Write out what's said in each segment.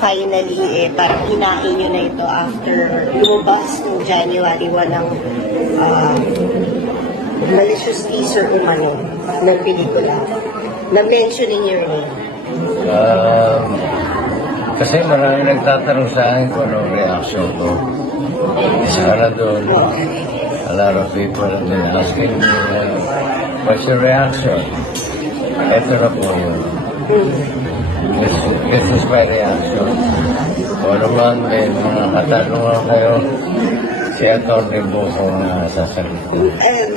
finally, parang hinain nyo na ito after lumabas noong January 1 ng malicious teaser umano ng pelikula. Na-mention in your name. Kasi marami nagtatanong sa akin kung anong reaction ko. Isa na doon, a lot of people have been asking me, what's your reaction? Ito na po yun. This is my reaction. Kung naman may mga katanungan kayo, si Atty. Boco na sasagot ko. And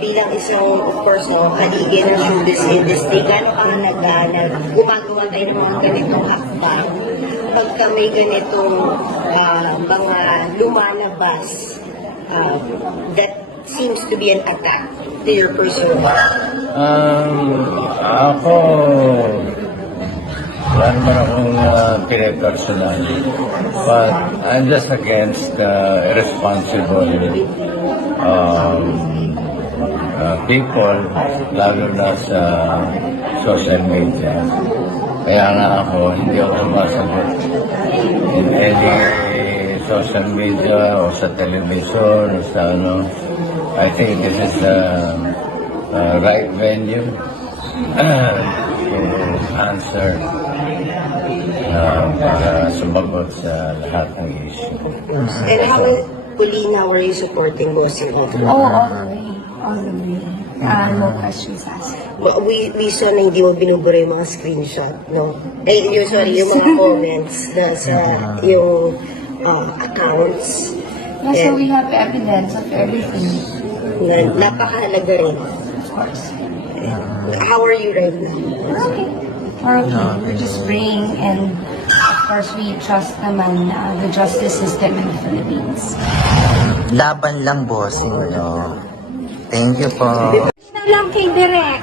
bilang isang, of course, kaligin ng showbiz industry, gano'n ka gumagawa tayo ng mga ganitong hakbang? Pagka may ganitong mga lumalabas, that seems to be an attack to your persona. Ako, wala naman akong pinipersonal. But I'm just against irresponsible people, lalo na sa social media. Kaya nga ako, hindi ako sumasagot in any social media o sa television o sa ano. I think this is the right venue to answer para sumagot sa lahat ng issue. And how, Paulina, were you supporting Bossing all the way? Oh, all the way. All the way. No questions asked. We saw na hindi mo binubura yung mga screenshot, no? Yung mga comments na sa yung accounts. Yeah, so we have evidence of everything. Napakahalaga rin. Of course. How are you right now? Okay. We're okay. We're just praying, and of course we trust naman the justice system in the Philippines. Laban lang, bossing, no? Thank you po. Na lang kay Direk.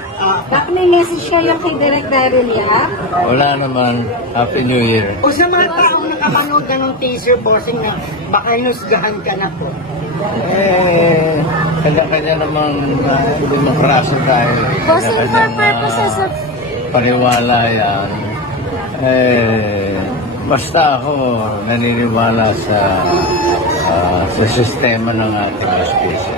Baka may message kayo kay Direk Darylia. Wala naman. Happy New Year. O sa mga taong nakapanood na ng teaser, bossing, na baka inusgahan ka na po. Kanya-kanya namang demokrasya tayo. Bossing, for purposes of... Paniwala yan. Basta ako naniniwala sa sistema ng ating justice.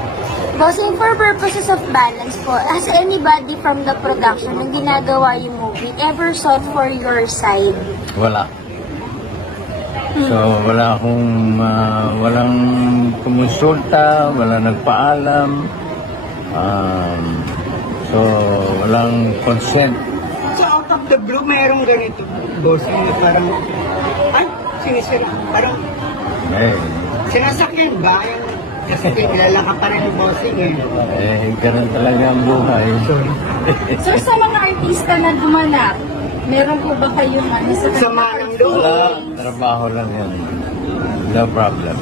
Bossing, for purposes of balance po, has anybody from the production nung ginagawa yung movie ever sought for your side? Wala. So, wala akong, walang kumonsulta, wala nagpaalam, so, walang consent. So out of the blue, mayroong ganito, bossing, na parang, sinisira, parang, sinasakyan ba yung, kasi kilala ka pa rin yung bossing, Ganun talaga ang buhay. Sir, sa mga artista na gumanap, meron po ba kayong sama ng loob? Wala, trabaho lang yan. No problem.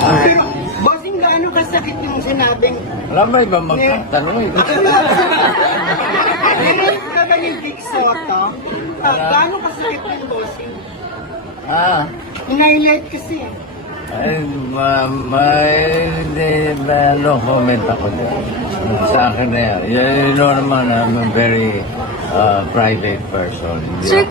Pero, bossing, gaano kasakit yung sinabing, Wala ba iba magtatanong? meron ka ba yung big soto? Gaano kasakit yung bossing? Hinighlight kasi. No comment ako dyan. Sa akin na yan. You know naman, I'm a very private person. Sir,